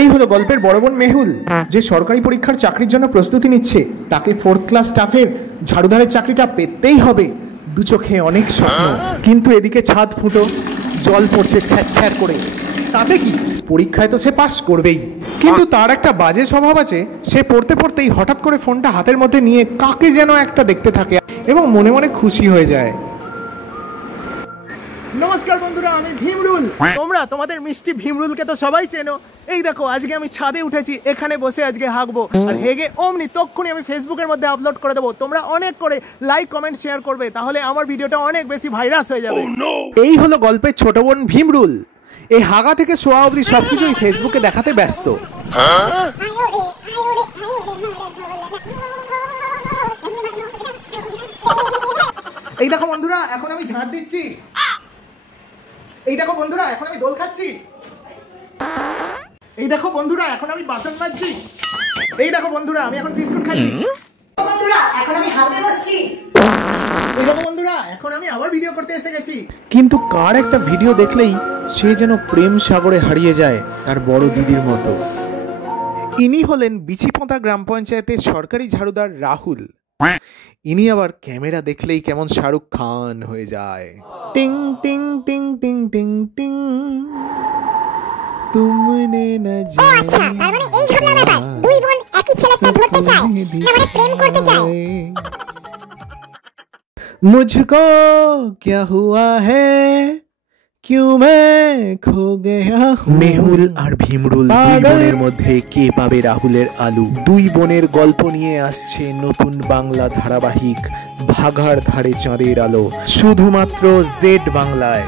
এই হলো গল্পের বড় বোন মেহুল, যে সরকারি পরীক্ষার চাকরির জন্য প্রস্তুতি নিচ্ছে। তাকে 4th ক্লাস স্টাফের ঝাড়ুদারের চাকরিটা পেতেই হবে। দু চোখে অনেক স্বপ্ন, কিন্তু এদিকে ছাদ ফুটো, জল পড়ছে ছ্যাঁচ্ছ্যাঁ করে। তাতে কি, পরীক্ষায় তো সে পাস করবেই। কিন্তু তার একটা বাজে স্বভাব আছে, সে পড়তে পড়তেই হঠাৎ করে ফোনটা হাতের মধ্যে নিয়ে কাকে যেন একটা দেখতে থাকে এবং মনে মনে খুশি হয়ে যায়। নমস্কার বন্ধুরা, আমি ভীমরুল। তোমরা তোমাদের মিষ্টি ভীমরুলকে তো সবাই চেনো। এই দেখো, আজকে আমি ছাদে উঠেছি, এখানে বসে আজকে হাঁকবো। আর হেগে অমনি তক্ষুনি আমি ফেসবুকের মধ্যে আপলোড করে দেবো। তোমরা অনেক করে লাইক কমেন্ট শেয়ার করবে, তাহলে আমার ভিডিওটা অনেক বেশি ভাইরাস হয়ে যাবে। এই হলো গল্পের ছোট বোন ভীমরুল। এই হাগা থেকে শোয়া অবধি সবকিছুই ফেসবুকে দেখাতে ব্যস্ত। এই দেখো বন্ধুরা, এখন আমি ঝাঁট দিচ্ছি। এই দেখো বন্ধুরা, এখন আমি দোল খাচ্ছি। এই দেখো বন্ধুরা, এখন আমি বাসন মাজছি। এই দেখো বন্ধুরা, আমি এখন বিস্কুট খাচ্ছি। বন্ধুরা, এখন আমি হাতে বসছি। এই দেখো বন্ধুরা, এখন আমি আবার ভিডিও করতে এসে গেছি। কিন্তু কার একটা ভিডিও দেখলেই সে যেন প্রেম সাগরে হারিয়ে যায় তার বড় দিদির মতো। ইনি হলেন বিচিপোঁতা গ্রাম পঞ্চায়েতের সরকারি ঝাড়ুদার রাহুল। ইনি আবার ক্যামেরা দেখলেই কেমন শাহরুখ খান হয়ে যায়। টিং টিং টিং টিং টিং টিং, তুমনে না জানা। ও আচ্ছা, তার মানে এই ঘটনা ব্যাপার। দুই বোন একই ছেলেকে ধরতে চায়, না মানে প্রেম করতে চায়। मुझको क्या हुआ है, क्यों मैं खो गया हूँ। মেহুল আর ভীমরুল, দুই বোনের মধ্যে কে পাবে রাহুলের আলু। দুই বোনের গল্প নিয়ে আসছে নতুন বাংলা ধারাবাহিক ভাগার ধারে চাঁদের আলো, শুধুমাত্র জেড বাংলায়।